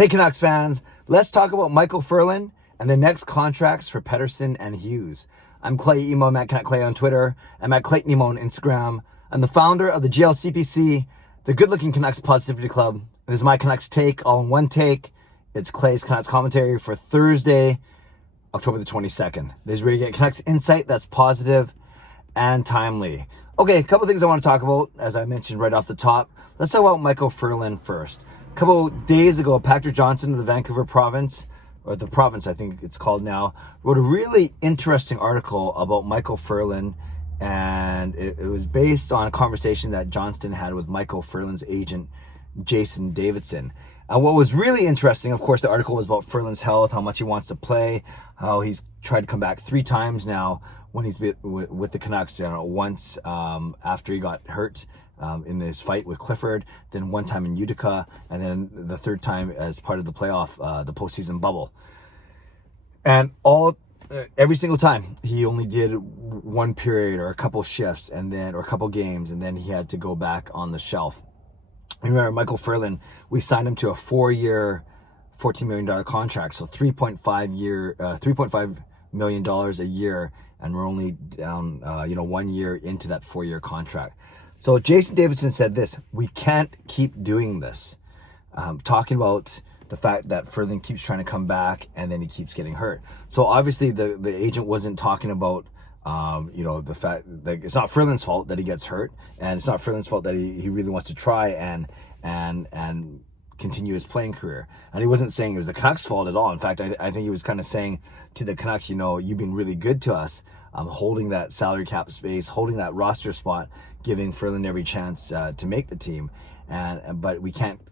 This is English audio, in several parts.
Hey Canucks fans, let's talk about Micheal Ferland and the next contracts for Pettersson and Hughes. I'm Clay Emo, I'm at Canuck Clay on Twitter. I'm at Clayton Emo on Instagram. I'm the founder of the GLCPC, the Good Looking Canucks Positivity Club. This is my Canucks take, all in one take. It's Clay's Canucks commentary for Thursday, October the 22nd. This is where you get Canucks insight that's positive and timely. Okay, a couple things I want to talk about, as I mentioned right off the top. Let's talk about Micheal Ferland first. A couple days ago, Patrick Johnson of the Vancouver province, or the province I think it's called now, wrote a really interesting article about Micheal Ferland, and it was based on a conversation that Johnston had with Micheal Ferland's agent, Jason Davidson. And what was really interesting, of course, the article was about Ferland's health, how much he wants to play, how he's tried to come back 3 times now when he's been with the Canucks. Once after he got hurt in his fight with Clifford, then one time in Utica, and then the third time as part of the playoff, the postseason bubble. And every single time he only did one period or a couple shifts, and then or a couple games, and then he had to go back on the shelf. Remember, Micheal Ferland, we signed him to a 4-year, $14 million contract, so $3.5 million a year, and we're only down, 1 year into that 4-year contract. So Jason Davidson said this: we can't keep doing this. Talking about the fact that Ferland keeps trying to come back and then he keeps getting hurt. So obviously the agent wasn't talking about the fact that it's not Ferland's fault that he gets hurt, and it's not Ferland's fault that he really wants to try and continue his playing career. And he wasn't saying it was the Canucks' fault at all. In fact, I think he was kind of saying to the Canucks, you've been really good to us, holding that salary cap space, holding that roster spot, giving Ferland every chance to make the team. But we can't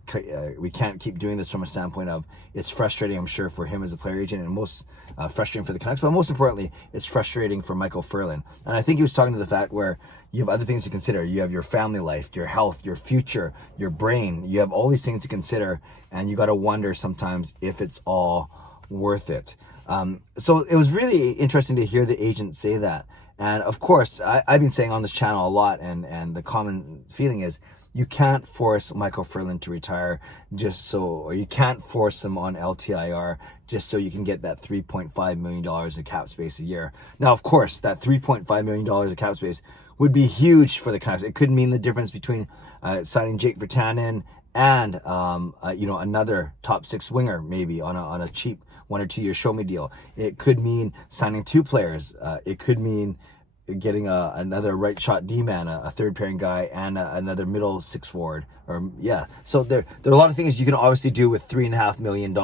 keep doing this from a standpoint of, it's frustrating, I'm sure, for him as a player agent, and most frustrating for the Canucks, but most importantly, it's frustrating for Micheal Ferland. And I think he was talking to the fact where you have other things to consider. You have your family life, your health, your future, your brain. You have all these things to consider, and you got to wonder sometimes if it's all worth it. So it was really interesting to hear the agent say that. And of course, I've been saying on this channel a lot, and the common feeling is, you can't force Micheal Ferland to retire or you can't force him on LTIR just so you can get that $3.5 million of cap space a year. Now, of course, that $3.5 million of cap space would be huge for the Canucks. It could mean the difference between signing Jake Virtanen and another top 6 winger, maybe on a cheap 1 or 2 year show me deal. It could mean signing 2 players. It could mean getting another right shot D-man, a third pairing guy, and another middle 6 forward. So there are a lot of things you can obviously do with $3.5 million.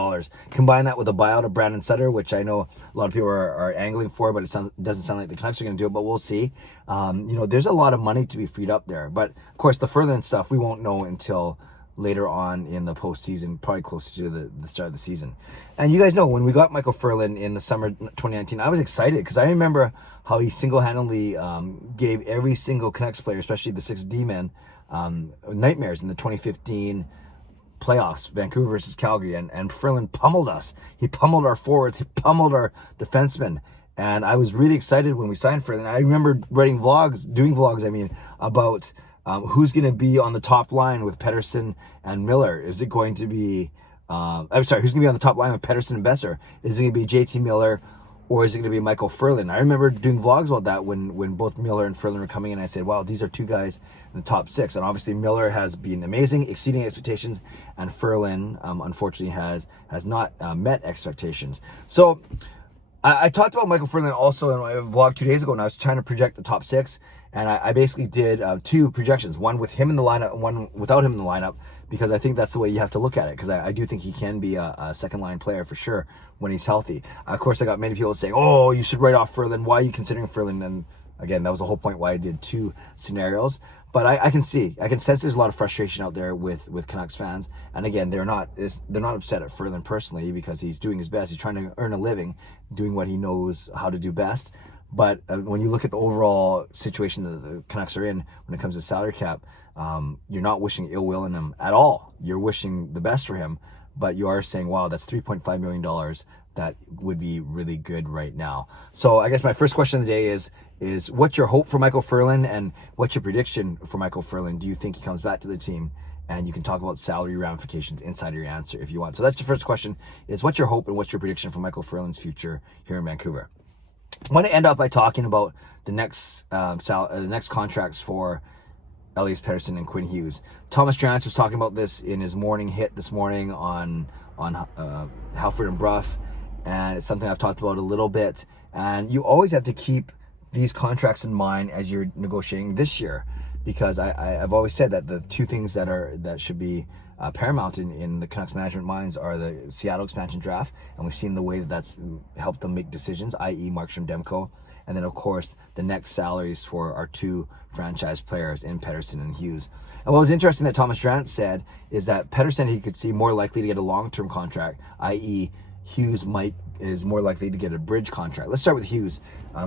Combine that with a buyout of Brandon Sutter, which I know a lot of people are angling for, but it doesn't sound like the Canucks are going to do it, but we'll see. There's a lot of money to be freed up there. But of course, the Ferland stuff we won't know until later on in the postseason, probably closer to the start of the season. And you guys know, when we got Micheal Ferland in the summer 2019, I was excited because I remember how he single-handedly gave every single Canucks player, especially the 6 D-men, nightmares in the 2015 playoffs, Vancouver versus Calgary. And Ferland pummeled us. He pummeled our forwards. He pummeled our defensemen. And I was really excited when we signed Ferland. I remember doing vlogs, about who's going to be on the top line with Pettersson and Miller. Is it going to be, who's going to be on the top line with Pettersson and Besser? Is it going to be JT Miller, or is it going to be Micheal Ferland? I remember doing vlogs about that when both Miller and Ferland were coming in. I said, wow, these are 2 guys in the top 6. And obviously Miller has been amazing, exceeding expectations, and Ferland, unfortunately, has not met expectations. So I talked about Micheal Ferland also in my vlog 2 days ago, and I was trying to project the top 6. And I basically did 2 projections, one with him in the lineup, one without him in the lineup, because I think that's the way you have to look at it, because I do think he can be a second-line player for sure when he's healthy. Of course, I got many people saying, oh, you should write off Ferland. Why are you considering Ferland? And again, that was the whole point why I did 2 scenarios. But I can sense there's a lot of frustration out there with Canucks fans. And again, they're not upset at Ferland personally, because he's doing his best. He's trying to earn a living, doing what he knows how to do best. But when you look at the overall situation that the Canucks are in when it comes to salary cap, you're not wishing ill will in him at all. You're wishing the best for him, but you are saying, wow, that's $3.5 million that would be really good right now. So I guess my first question of the day is what's your hope for Micheal Ferland, and what's your prediction for Micheal Ferland? Do you think he comes back to the team and you can talk about salary ramifications inside your answer if you want. So that's the first question, is what's your hope and what's your prediction for Micheal Ferland's future here in Vancouver? I want to end up by talking about the next contracts for Elias, Pettersson, and Quinn Hughes. Thomas Drance was talking about this in his morning hit this morning on Halford and Bruff, and it's something I've talked about a little bit. And you always have to keep these contracts in mind as you're negotiating this year, because I've always said that the two things that should be paramount in the Canucks management minds are the Seattle expansion draft, and we've seen the way that's helped them make decisions, i.e. Markstrom, Demko, and then of course the next salaries for our two franchise players in Pettersson and Hughes. And what was interesting that Thomas Drance said is that Pettersson he could see more likely to get a long-term contract, i.e. Hughes is more likely to get a bridge contract. Let's start with Hughes.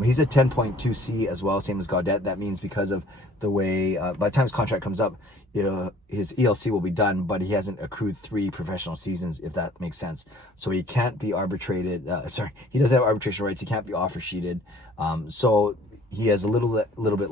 He's a 10.2C as well, same as Gaudette. That means because of the way, by the time his contract comes up, his ELC will be done, but he hasn't accrued 3 professional seasons, if that makes sense. So he can't be arbitrated. He doesn't have arbitration rights. He can't be offer sheeted. So he has a little bit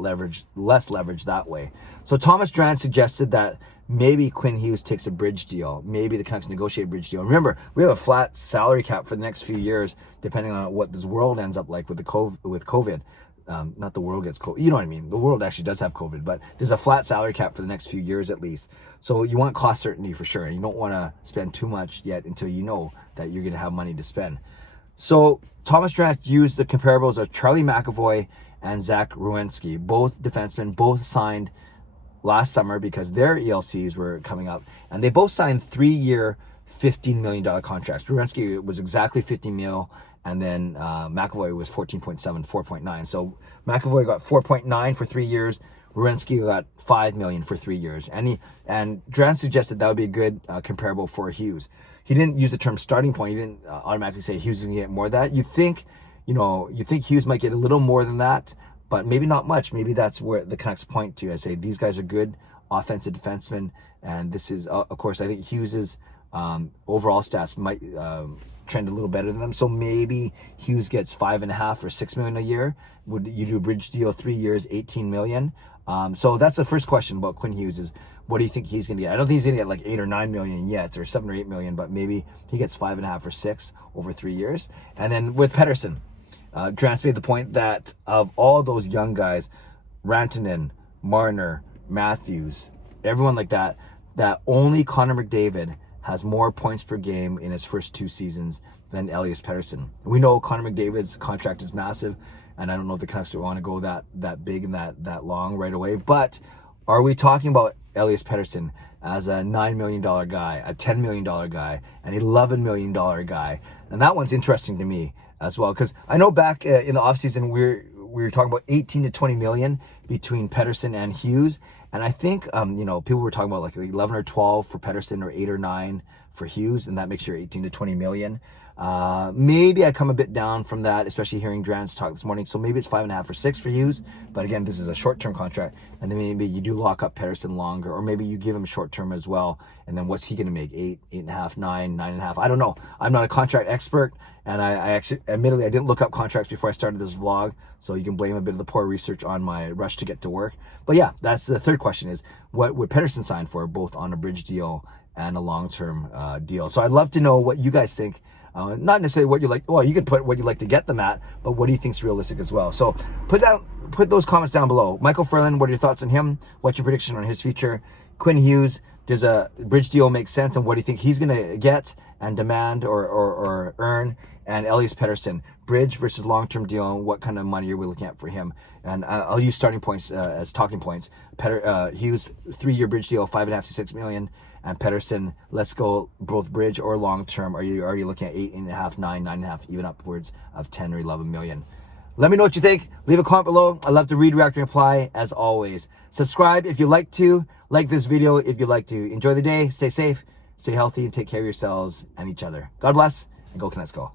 less leverage that way. So Thomas Drance suggested that maybe Quinn Hughes takes a bridge deal. Maybe the Canucks negotiate a bridge deal. Remember, we have a flat salary cap for the next few years, depending on what this world ends up like with COVID. Not the world gets COVID. You know what I mean? The world actually does have COVID, but there's a flat salary cap for the next few years at least. So you want cost certainty for sure. And you don't want to spend too much yet until you know that you're going to have money to spend. So Thomas Drance used the comparables of Charlie McAvoy and Zach Werenski, both defensemen, both signed last summer because their ELCs were coming up, and they both signed 3-year, $15 million contracts. Werenski was exactly $50 million, and then McAvoy was 14.7, 4.9. So McAvoy got 4.9 for 3 years. Werenski got $5 million for 3 years, and Drance suggested that would be a good comparable for Hughes. He didn't use the term starting point. He didn't automatically say Hughes is going to get more than that. You think Hughes might get a little more than that, but maybe not much. Maybe that's where the Canucks point to. I say these guys are good offensive defensemen, and this is, of course, I think Hughes's overall stats might trend a little better than them. So maybe Hughes gets $5.5 or $6 million a year. Would you do a bridge deal 3 years, $18 million? So that's the first question about Quinn Hughes is, what do you think he's going to get? I don't think he's going to get like $8 or $9 million yet, or $7 or $8 million, but maybe he gets $5.5 or $6 over 3 years. And then with Pettersson, Drance made the point that of all those young guys, Rantanen, Marner, Matthews, everyone like that only Connor McDavid has more points per game in his first 2 seasons than Elias Pettersson. We know Connor McDavid's contract is massive, and I don't know if the Canucks want to go that big and that long right away, but are we talking about Elias Pettersson as a $9 million guy, a $10 million guy, an $11 million guy? And that one's interesting to me as well, because I know back in the offseason we were talking about 18 to 20 million between Pettersson and Hughes, and I think people were talking about like 11 or 12 for Pettersson, or 8 or 9 for Hughes, and that makes your 18 to 20 million. Maybe I come a bit down from that, especially hearing Drance talk this morning. So maybe it's 5.5 or 6 for Hughes, but again, this is a short-term contract, and then maybe you do lock up Pettersson longer, or maybe you give him short-term as well, and then what's he going to make? 8, 8.5, 9, 9.5? I don't know. I'm not a contract expert, and I actually, admittedly, I didn't look up contracts before I started this vlog, so you can blame a bit of the poor research on my rush to get to work. But yeah, that's the third question, is what would Pettersson sign for, both on a bridge deal and a long-term deal? So I'd love to know what you guys think. Not necessarily what you like. Well, you could put what you like to get them at, but what do you think is realistic as well? So put those comments down below. Micheal Ferland, what are your thoughts on him? What's your prediction on his future? Quinn Hughes, does a bridge deal make sense, and what do you think he's going to get and demand or earn? And Elias Pettersson, bridge versus long-term deal, and what kind of money are we looking at for him? And I'll use starting points as talking points. Hughes, 3-year bridge deal, 5.5 to $6 million. And Pettersson, let's go both bridge or long-term. Are you looking at 8.5, 9, 9.5, even upwards of 10 or 11 million? Let me know what you think. Leave a comment below. I love to read, react, and reply as always. Subscribe if you like to. Like this video if you like to. Enjoy the day. Stay safe, stay healthy, and take care of yourselves and each other. God bless, and go Canucks go.